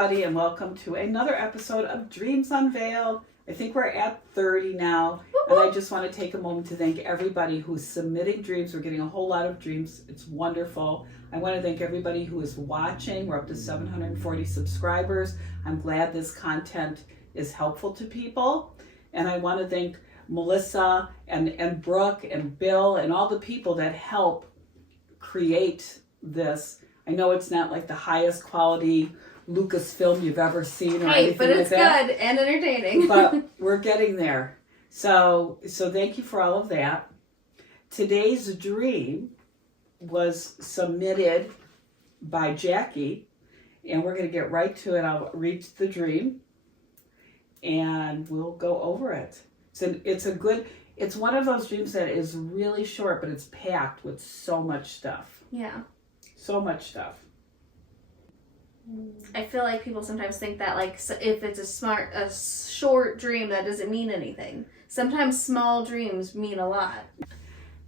everybody, and welcome to another episode of Dreams Unveiled. I think we're at 30 now, and I just want to take a moment to thank everybody who's submitting dreams. We're getting a whole lot of dreams. It's wonderful. I want to thank everybody who is watching. We're up to 740 subscribers. I'm glad this content is helpful to people, and I want to thank Melissa and Brooke and Bill and all the people that help create this. I know it's not like the highest quality Lucasfilm you've ever seen or anything but it's like that. good and entertaining. But we're getting there. So thank you for all of that. Today's dream was submitted by Jackie, and we're going to get right to it. I'll read the dream, and we'll go over it. It's one of those dreams that is really short, but it's packed with so much stuff. Yeah. So much stuff. I feel like people sometimes think that if it's a short dream, that doesn't mean anything. Sometimes small dreams mean a lot.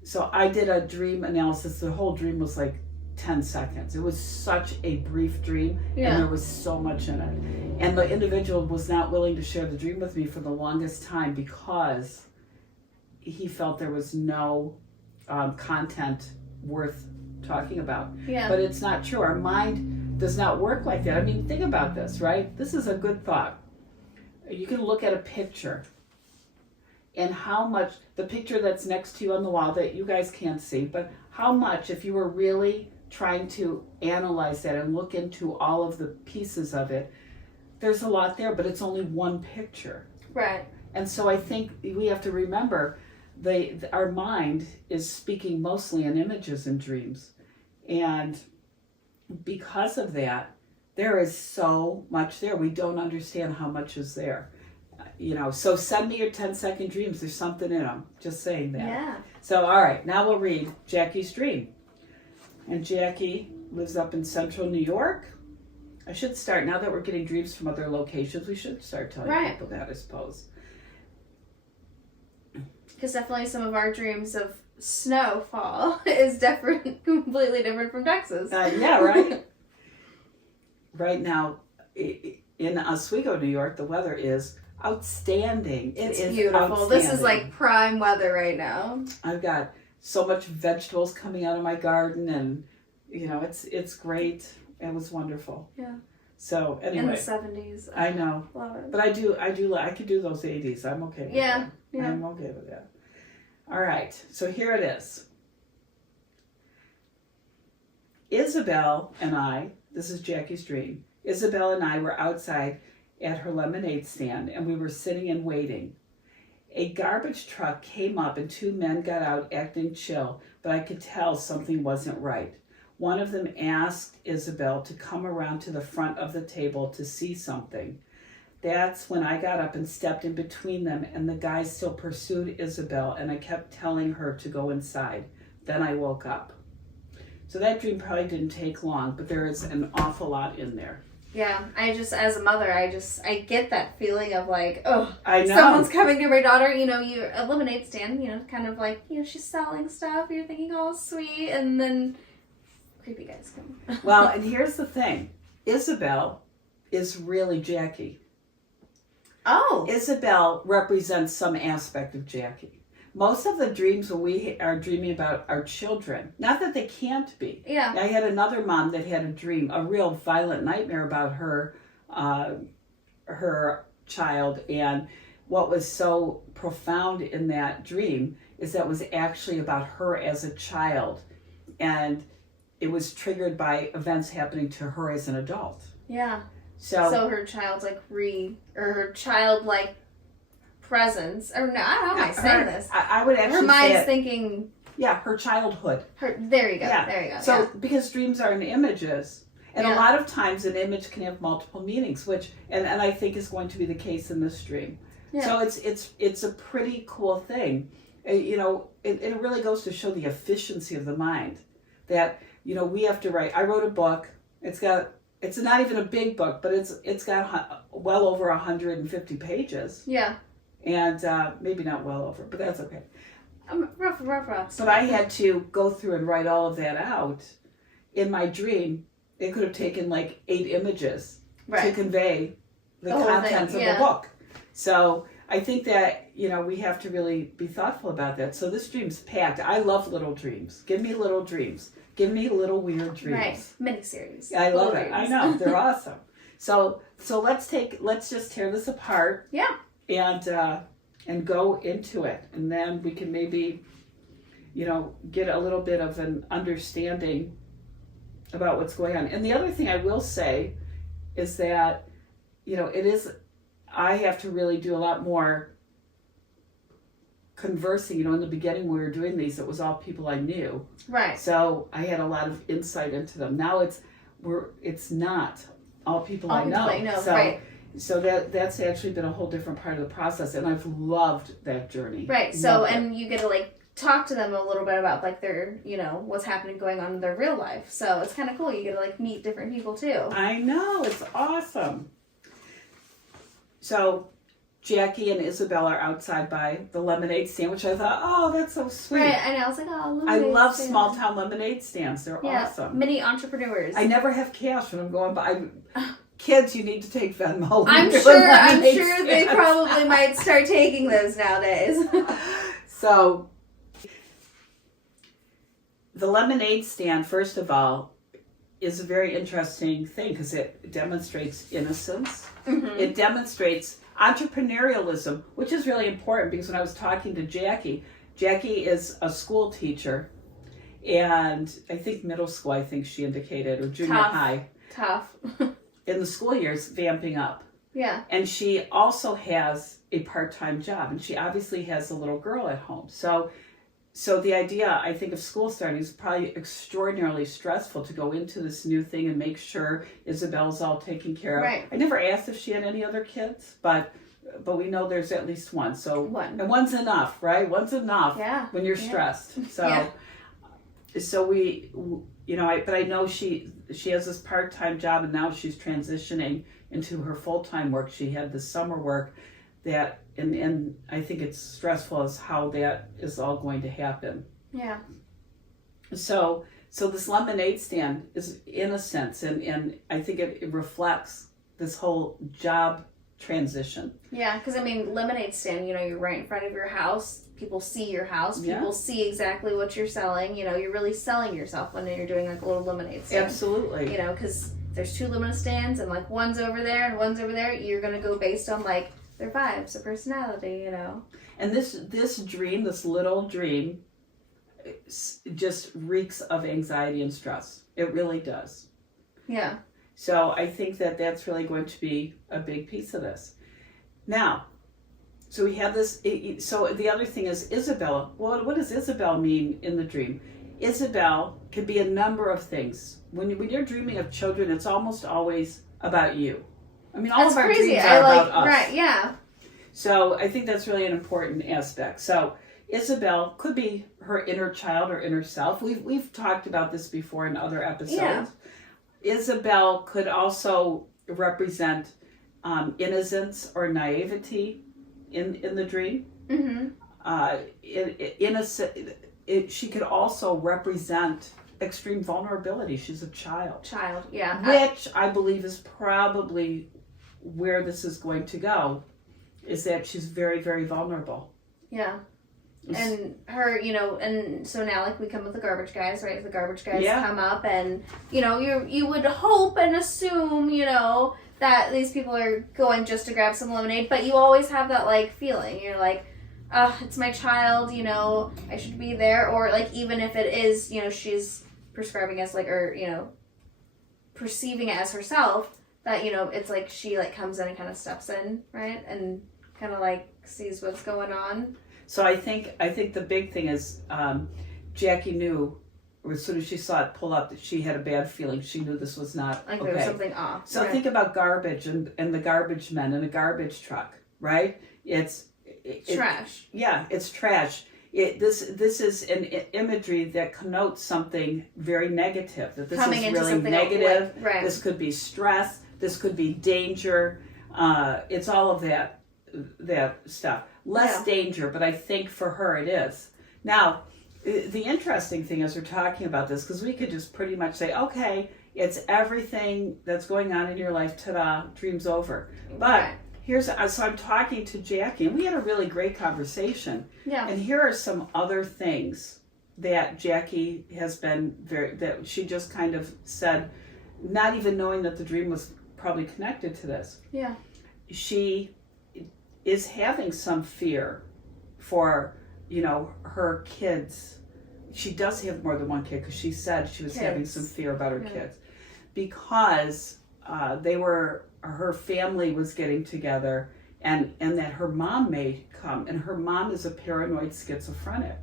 So I did a dream analysis. The whole dream was like 10 seconds. It was such a brief dream, and there was so much in it. And the individual was not willing to share the dream with me for the longest time because he felt there was no content worth talking about. Yeah. But it's not true. Our mind does not work like that. I mean, think about this, right? This is a good thought. You can look at a picture and how much, the picture that's next to you on the wall that you guys can't see, but how much, if you were really trying to analyze that and look into all of the pieces of it, there's a lot there, but it's only one picture. Right. And so I think we have to remember our mind is speaking mostly in images and dreams. And because of that, there is so much there. We don't understand how much is there. So send me your 10-second dreams. There's something in them. Just saying that. Yeah. So, all right, now we'll read Jackie's dream. And Jackie lives up in central New York. I should start, now that we're getting dreams from other locations, we should start telling people that, I suppose. Because definitely some of our dreams of snowfall is completely different from Texas. Yeah, right? Right now, in Oswego, New York, the weather is outstanding. It's beautiful. This is like prime weather right now. I've got so much vegetables coming out of my garden, and it's great. It was wonderful. Yeah. So anyway, in the 70s. I know. Love it. But I could do those 80s. I'm okay with that. Yeah. I'm okay with that. All right. So here it is. Isabel and I, this is Jackie's dream. Isabel and I were outside at her lemonade stand, and we were sitting and waiting. A garbage truck came up and two men got out acting chill, but I could tell something wasn't right. One of them asked Isabel to come around to the front of the table to see something. That's when I got up and stepped in between them, and the guy still pursued Isabel, and I kept telling her to go inside. Then I woke up. So that dream probably didn't take long, but there is an awful lot in there. Yeah, as a mother, I get that feeling of like, oh, I know. Someone's coming to my daughter, you a lemonade stand, kind of like, she's selling stuff, you're thinking, oh, sweet, and then creepy guys come. Well, and here's the thing. Isabel is really Jackie. Oh. Isabel represents some aspect of Jackie. Most of the dreams when we are dreaming about our children, not that they can't be. Yeah. I had another mom that had a dream, a real violent nightmare about her child, and what was so profound in that dream is that it was actually about her as a child, and it was triggered by events happening to her as an adult. Yeah. So her child's her childlike presence, or no, I don't know how am I saying this? I would actually her mind's say thinking. Yeah, her childhood. There you go. Yeah. There you go. So because dreams are in images, and a lot of times an image can have multiple meanings, which and I think is going to be the case in this dream. Yeah. So it's a pretty cool thing. It really goes to show the efficiency of the mind. That we have to write. I wrote a book. It's not even a big book, but it's got well over 150 pages. Yeah. And maybe not well over, but that's okay. Rough. But I had to go through and write all of that out. In my dream, it could have taken like 8 images. to convey the whole contents thing, of the book. So I think that, we have to really be thoughtful about that. So this dream's packed. I love little dreams. Give me little dreams. Give me little weird dreams. Right. Miniseries. I love it. Dreams. I know. They're awesome. So let's just tear this apart. Yeah. And go into it. And then we can maybe, get a little bit of an understanding about what's going on. And the other thing I will say is that, I have to really do a lot more conversing. In the beginning when we were doing these, it was all people I knew. Right. So I had a lot of insight into them. Now it's not all people I know. So, right. So that's actually been a whole different part of the process, and I've loved that journey. Right. So, and you get to talk to them a little bit about their, what's happening going on in their real life. So it's kind of cool. You get to meet different people too. I know, it's awesome. So Jackie and Isabel are outside by the lemonade stand, which I thought, oh, that's so sweet. Right, I know. I was like, oh, I lemonade love stand. small town lemonade stands. They're awesome. Mini entrepreneurs. I never have cash when I'm going by. Kids, you need to take Venmo. I'm sure they probably might start taking those nowadays. So the lemonade stand, first of all, is a very interesting thing because it demonstrates innocence. Mm-hmm. It demonstrates entrepreneurialism, which is really important because when I was talking to Jackie is a school teacher, and I think middle school, I think she indicated, or junior high. Tough. In the school years, vamping up. Yeah. And she also has a part-time job, and she obviously has a little girl at home. So the idea, I think, of school starting is probably extraordinarily stressful to go into this new thing and make sure Isabel's all taken care of. Right. I never asked if she had any other kids, but we know there's at least one. So one. And one's enough, right? One's enough when you're stressed. So so we, but I know she has this part-time job, and now she's transitioning into her full-time work. She had this summer work that, and I think it's stressful as how that is all going to happen. Yeah. So this lemonade stand is innocence, and I think it reflects this whole job transition. Yeah, because lemonade stand, you're right in front of your house. People see your house. People see exactly what you're selling. You're really selling yourself when you're doing a little lemonade stand. Absolutely. Because there's two lemonade stands, and one's over there and one's over there. You're gonna go based on their vibes, their personality. And this dream, this little dream, just reeks of anxiety and stress. It really does. Yeah. So I think that that's really going to be a big piece of this. Now, so we have this. So the other thing is Isabel. Well, what does Isabel mean in the dream? Isabel can be a number of things. When you're dreaming of children, it's almost always about you. All of our dreams are about us. Right, yeah. So I think that's really an important aspect. So Isabel could be her inner child or inner self. We've talked about this before in other episodes. Yeah. Isabel could also represent innocence or naivety in the dream. Mm-hmm. She could also represent extreme vulnerability. She's a child. Yeah. Which I believe is probably where this is going to go, is that she's very, very vulnerable. Yeah. And her, and so now we come with the garbage guys, right? The garbage guys come up, and you would hope and assume, that these people are going just to grab some lemonade, but you always have that feeling. You're like, it's my child, I should be there, or even if it is, she's prescribing us or perceiving it as herself, that it's she comes in and kind of steps in, right, and kind of sees what's going on. So I think the big thing is Jackie knew as soon as she saw it pull up that she had a bad feeling. She knew this was not okay. There was something off. So think about garbage and the garbage men in a garbage truck, right? It's trash. It's trash. This is an imagery that connotes something very negative. That this coming is really negative. Right. This could be stress. This could be danger. It's all of that stuff. Less danger, but I think for her it is. Now, the interesting thing as we're talking about this, because we could just pretty much say, okay, It's everything that's going on in your life. Ta-da, dream's over. But Right. so I'm talking to Jackie, and we had a really great conversation. Yeah. And here are some other things that Jackie has been that she just kind of said, not even knowing that the dream was probably connected to this. Yeah. She is having some fear for, her kids. She does have more than one kid, because she said she was having some fear about her kids, because her family was getting together, and that her mom may come, and her mom is a paranoid schizophrenic,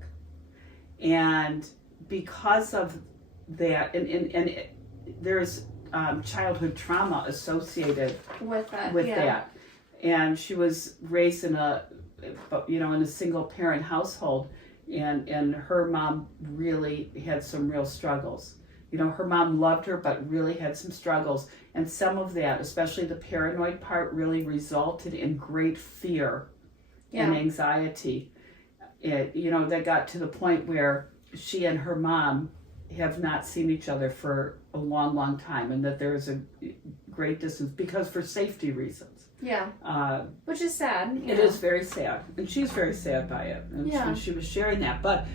and because of that, and there's childhood trauma associated with that. that, and she was raised in a single parent household, and her mom really had some real struggles. Her mom loved her, but really had some struggles. And some of that, especially the paranoid part, really resulted in great fear and anxiety. That got to the point where she and her mom have not seen each other for a long, long time, and that there is a great distance because for safety reasons. Yeah. Which is sad. It is very sad, and she's very sad by it. And she was sharing that, but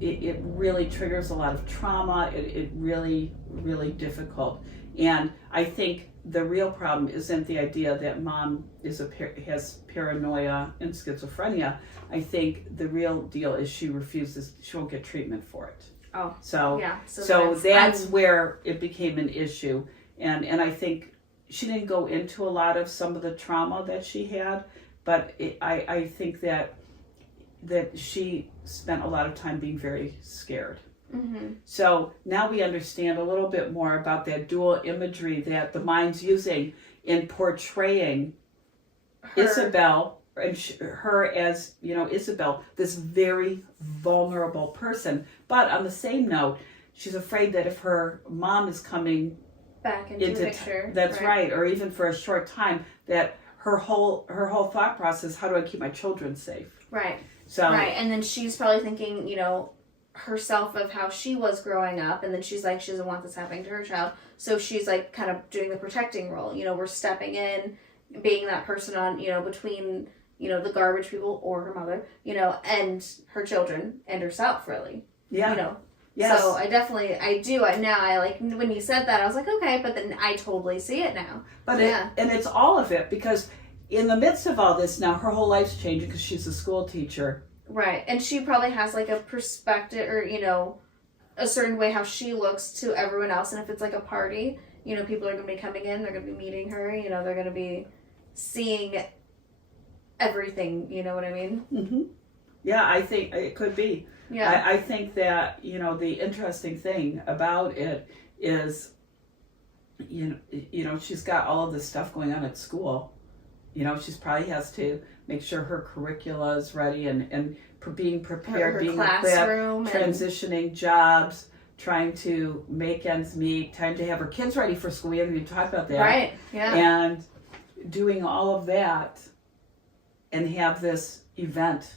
it really triggers a lot of trauma. It really, really difficult. And I think the real problem isn't the idea that mom has paranoia and schizophrenia. I think the real deal is she won't get treatment for it. Oh. So So that's where it became an issue. And I think she didn't go into a lot of some of the trauma that she had, but I think that she spent a lot of time being very scared. Mm-hmm. So now we understand a little bit more about that dual imagery that the mind's using in portraying Isabel, and her as, Isabel, this very vulnerable person. But on the same note, she's afraid that if her mom is coming back into the picture, that's right, or even for a short time, that her whole thought process, how do I keep my children safe? Right. So right, and then she's probably thinking, herself of how she was growing up, and then she's like, she doesn't want this happening to her child, so she's like kind of doing the protecting role. We're stepping in, being that person on, between, the garbage people or her mother, and her children and herself, really. Yeah. Yes. So I do. I like, when you said that, I was like, okay, but then I totally see it now. But and it's all of it, because in the midst of all this now, her whole life's changing because she's a school teacher. Right. And she probably has like a perspective, or, a certain way how she looks to everyone else. And if it's like a party, people are going to be coming in, they're going to be meeting her, they're going to be seeing everything, you know what I mean? Mm-hmm. Yeah, I think it could be. Yeah. I think that, the interesting thing about it is, she's got all of this stuff going on at school. She's probably has to make sure her curricula is ready and being prepared, her being classroom, equipped, transitioning jobs, trying to make ends meet, trying to have her kids ready for school. We haven't even talked about that. Right, yeah. And doing all of that and have this event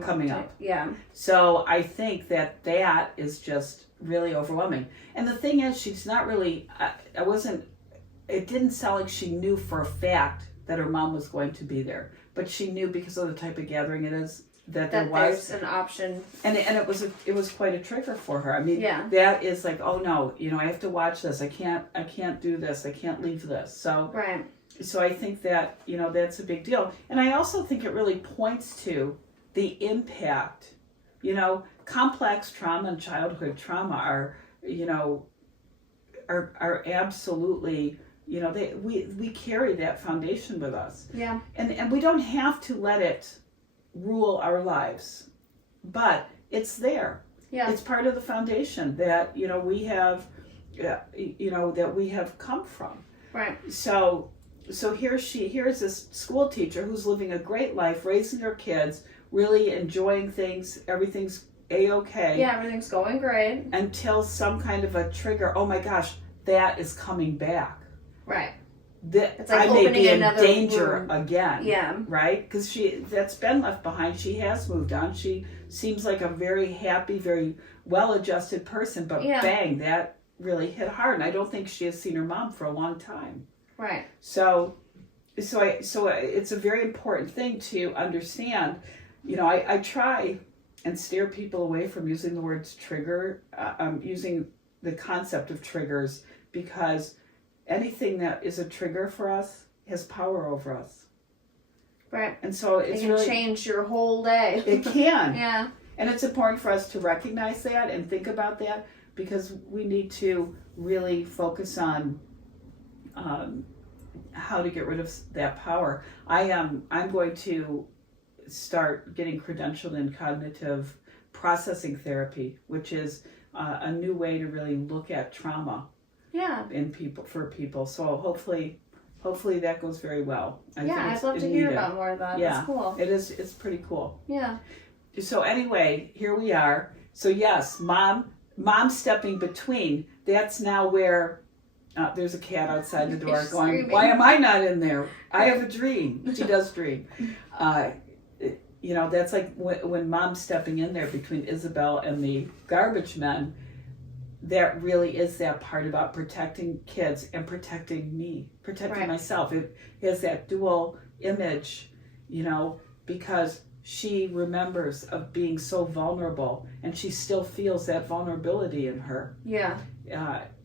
coming up. Yeah. So I think that is just really overwhelming. And the thing is, she's not really, it didn't sound like she knew for a fact that her mom was going to be there, but she knew because of the type of gathering it is that there was an option, and it was quite a trigger for her. I mean, that is like, oh no, I have to watch this. I can't do this. I can't leave this. So right. So I think that that's a big deal, and I also think it really points to the impact. Complex trauma and childhood trauma are absolutely. We carry that foundation with us. Yeah. And we don't have to let it rule our lives, but it's there. Yeah. It's part of the foundation that we have, that we have come from. Right. So here's this school teacher who's living a great life, raising her kids, really enjoying things. Everything's A-okay. Yeah, everything's going great. Until some kind of a trigger. Oh my gosh, that is coming back. Right. It's like I may be in danger room. Again. Yeah. Right? Because that's been left behind. She has moved on. She seems like a very happy, very well-adjusted person. But bang, that really hit hard. And I don't think she has seen her mom for a long time. Right. So it's a very important thing to understand. You know, I try and steer people away from using the words trigger, using the concept of triggers, because anything that is a trigger for us has power over us. Right. And so it's it can really change your whole day. It can. Yeah. And it's important for us to recognize that and think about that, because we need to really focus on how to get rid of that power. I'm going to start getting credentialed in cognitive processing therapy, which is a new way to really look at trauma. Yeah. For people. So hopefully that goes very well. I'd love to hear about more of that. Yeah, that's cool. It's pretty cool. Yeah. So anyway, here we are. So yes, mom stepping between. That's now where there's a cat outside the door going, screaming. Why am I not in there? I have a dream. She does dream. You know, that's like when mom's stepping in there between Isabel and the garbage men. That really is that part about protecting kids and protecting me, protecting myself. It has that dual image, you know, because she remembers of being so vulnerable, and she still feels that vulnerability in her. Yeah.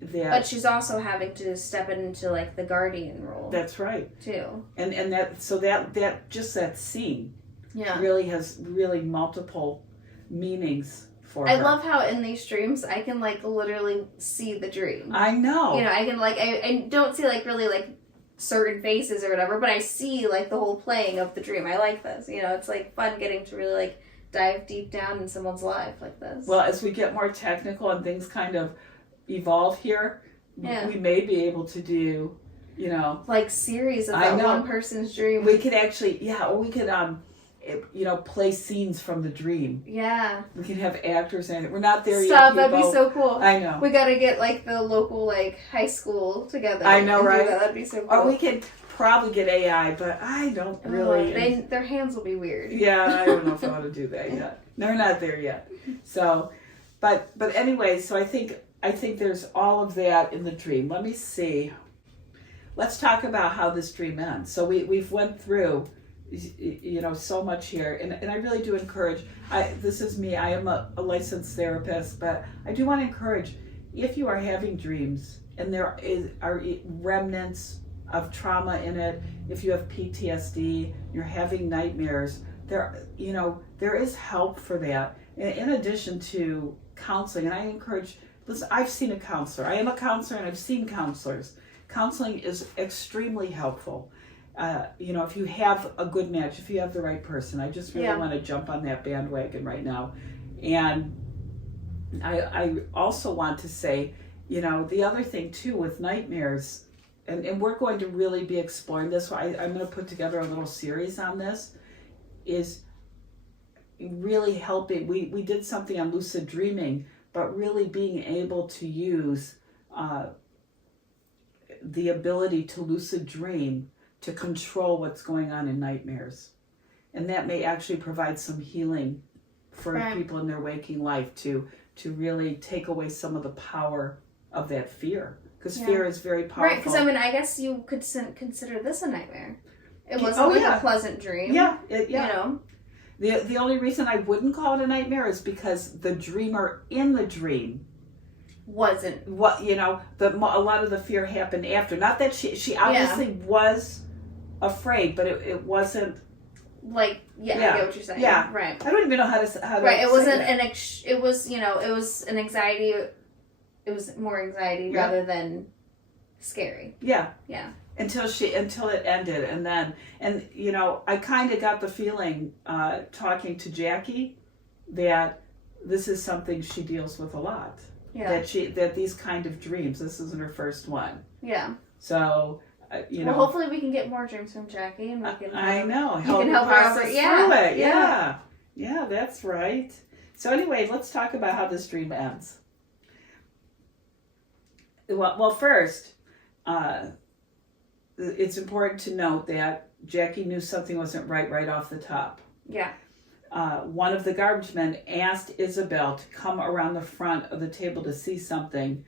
But she's also having to step into like the guardian role. That's right. Too. And that just that scene really has multiple meanings for her. I love how in these dreams I can like literally see the dream. I know. You know, I can like I don't see like really like certain faces or whatever, but I see like the whole playing of the dream. I like this. You know, it's like fun getting to really like dive deep down in someone's life like this. Well, as we get more technical and things kind of evolve here, we may be able to do, you know, like series of that one person's dream. We could actually, or we could you know, play scenes from the dream. Yeah. We can have actors in it. We're not there yet. Stop, that'd be so cool. I know. We gotta get like the local like high school together. I know, right? That'd be so cool. Or we could probably get AI, but I don't really. Their hands will be weird. Yeah, I don't know if I want to do that yet. They're not there yet. So, but anyway, so I think there's all of that in the dream. Let me see. Let's talk about how this dream ends. So we've went through, you know, so much here, and I really do encourage. This is me. I am a licensed therapist, but I do want to encourage, if you are having dreams and there are remnants of trauma in it, if you have PTSD, you're having nightmares, there is help for that. In addition to counseling, and I encourage. Listen, I've seen a counselor. I am a counselor, and I've seen counselors. Counseling is extremely helpful. You know, if you have a good match, if you have the right person. I just really want to jump on that bandwagon right now. And I also want to say, you know, the other thing too with nightmares, and we're going to really be exploring this. I'm going to put together a little series on this, is really helping. We did something on lucid dreaming, but really being able to use the ability to lucid dream to control what's going on in nightmares. And that may actually provide some healing for people in their waking life to really take away some of the power of that fear. Because fear is very powerful. Right, because I mean, I guess you could consider this a nightmare. It wasn't a pleasant dream. Yeah. You know? The only reason I wouldn't call it a nightmare is because the dreamer in the dream wasn't. What, you know, a lot of the fear happened after. Not that she obviously was afraid, but it wasn't like I get what you're saying. Yeah, right. I don't even know how to right. It wasn't it was, you know, it was an anxiety. It was more anxiety rather than scary. Yeah. Yeah. Until it ended, and you know, I kind of got the feeling talking to Jackie that this is something she deals with a lot. Yeah. That these kind of dreams. This isn't her first one. Yeah. So you know. Well, hopefully we can get more dreams from Jackie, and we can. I know. You can help her out through it. Yeah, that's right. So anyway, let's talk about how this dream ends. Well, first, it's important to note that Jackie knew something wasn't right off the top. Yeah. One of the garbage men asked Isabel to come around the front of the table to see something,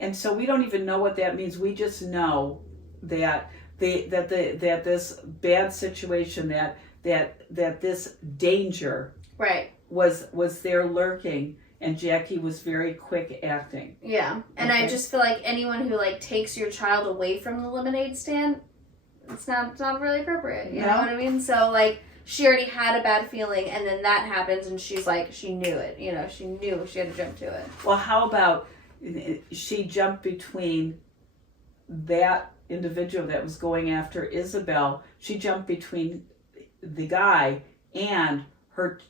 And so we don't even know what that means. We just know that that this bad situation, that this danger right was there lurking, and Jackie was very quick acting. Yeah. And I just feel like anyone who like takes your child away from the lemonade stand, it's not really appropriate. You know what I mean? So like she already had a bad feeling, and then that happens, and she's like, she knew it. You know, she knew she had to jump to it. Well, how about she jumped between that individual that was going after Isabel? She jumped between the guy and her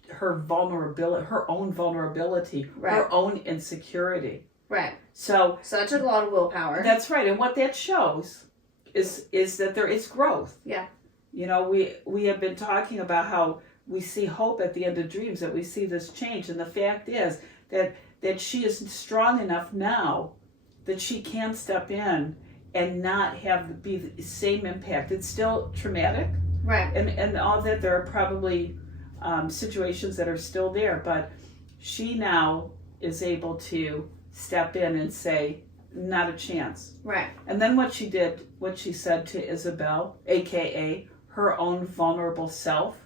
vulnerability, her own vulnerability, her own insecurity. Right. So it took a lot of willpower. That's right. And what that shows is that there is growth. Yeah. You know, we have been talking about how we see hope at the end of dreams, that we see this change. And the fact is that she is strong enough now that she can step in and not be the same impact. It's still traumatic. Right. And all that, there are probably situations that are still there, but she now is able to step in and say, not a chance. Right. And then what she said to Isabel, aka her own vulnerable self,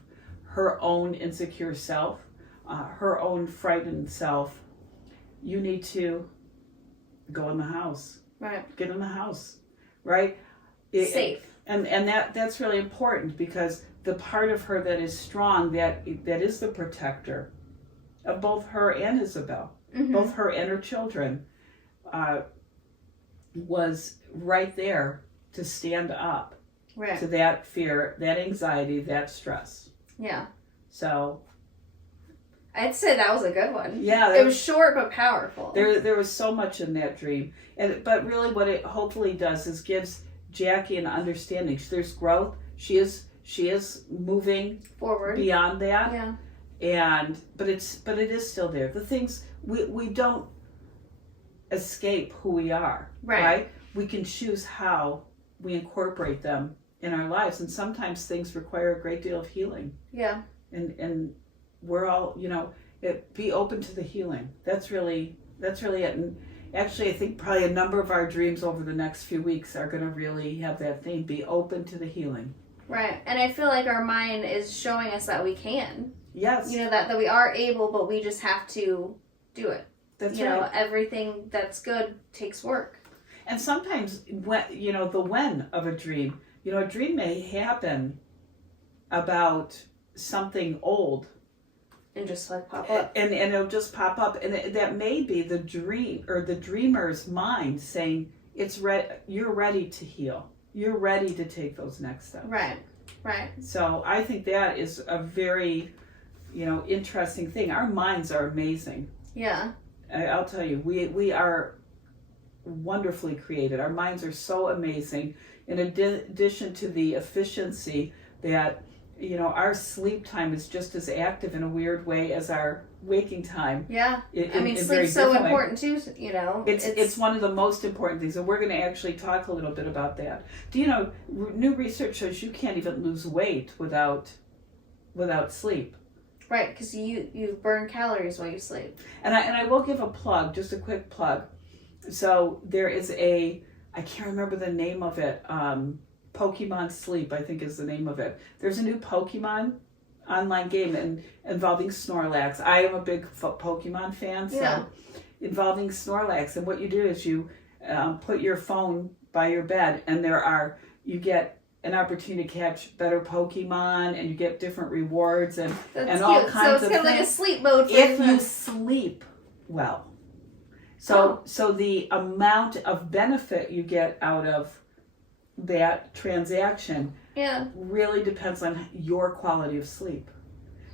her own insecure self, her own frightened self, you need to go in the house. Right. Get in the house. Right? Safe. And that's really important, because the part of her that is strong, that is the protector of both her and Isabel, both her and her children, was right there to stand up to that fear, that anxiety, that stress. Yeah. So I'd say that was a good one. Yeah. It was short but powerful. There was so much in that dream. But really what it hopefully does is gives Jackie an understanding. There's growth. She is moving forward beyond that. Yeah. But it is still there. The things we don't escape who we are. Right? We can choose how we incorporate them in our lives, and sometimes things require a great deal of healing. Yeah. And we're all, be open to the healing. That's really it. And actually, I think probably a number of our dreams over the next few weeks are going to really have that theme, be open to the healing. Right. And I feel like our mind is showing us that we can. Yes. That we are able, but we just have to do it. That's right. Everything that's good takes work. And sometimes, the when of a dream, a dream may happen about something old. And just like pop up. And it'll just pop up. And that may be the dream or the dreamer's mind saying, you're ready to heal. You're ready to take those next steps. Right. So I think that is a very, interesting thing. Our minds are amazing. Yeah. I'll tell you, we are wonderfully created. Our minds are so amazing. In addition to the efficiency that, our sleep time is just as active in a weird way as our waking time. Yeah. Sleep's so important too, It's one of the most important things, and we're going to actually talk a little bit about that. Do you know, new research shows you can't even lose weight without sleep. Right, because you burn calories while you sleep. And I will give a plug, just a quick plug. So there is I can't remember the name of it, Pokemon Sleep, I think is the name of it. There's a new Pokemon online game involving Snorlax. I am a big Pokemon fan, so involving Snorlax. And what you do is you put your phone by your bed, and you get an opportunity to catch better Pokemon, and you get different rewards and all kinds of things. So it's kind of like a sleep mode for if you sleep well. So the amount of benefit you get out of that transaction really depends on your quality of sleep.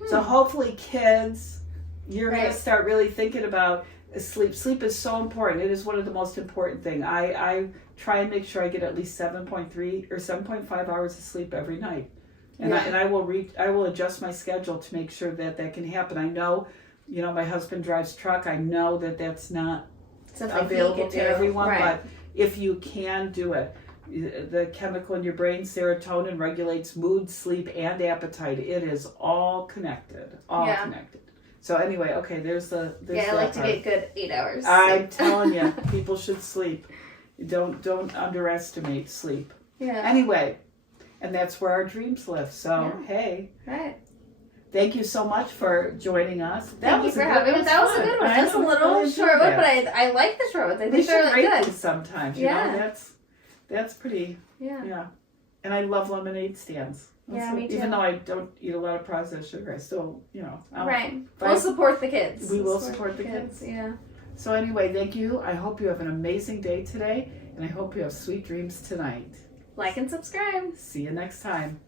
So hopefully kids, you're going to start really thinking about sleep. Sleep is so important. It is one of the most important things. I try and make sure I get at least 7.3 or 7.5 hours of sleep every night. And I will adjust my schedule to make sure that can happen. I know, my husband drives truck. I know that that's not available to everyone, but if you can do it, the chemical in your brain, serotonin, regulates mood, sleep, and appetite. It is all connected. Connected. So anyway, okay, there's I that like to part. get good 8 hours. I'm telling you, people should sleep. Don't underestimate sleep. Yeah. Anyway, and that's where our dreams live. So hey, Right. thank you so much for joining us. Thank you for having me. That was a good one. That's a little short one, but I like the short ones. I think they're really good. These sometimes. You know, that's pretty. Yeah. And I love lemonade stands. Me too. Even though I don't eat a lot of processed sugar, I still, right. We'll support the kids. We will support the kids. Yeah. So anyway, thank you. I hope you have an amazing day today, and I hope you have sweet dreams tonight. Like and subscribe. See you next time.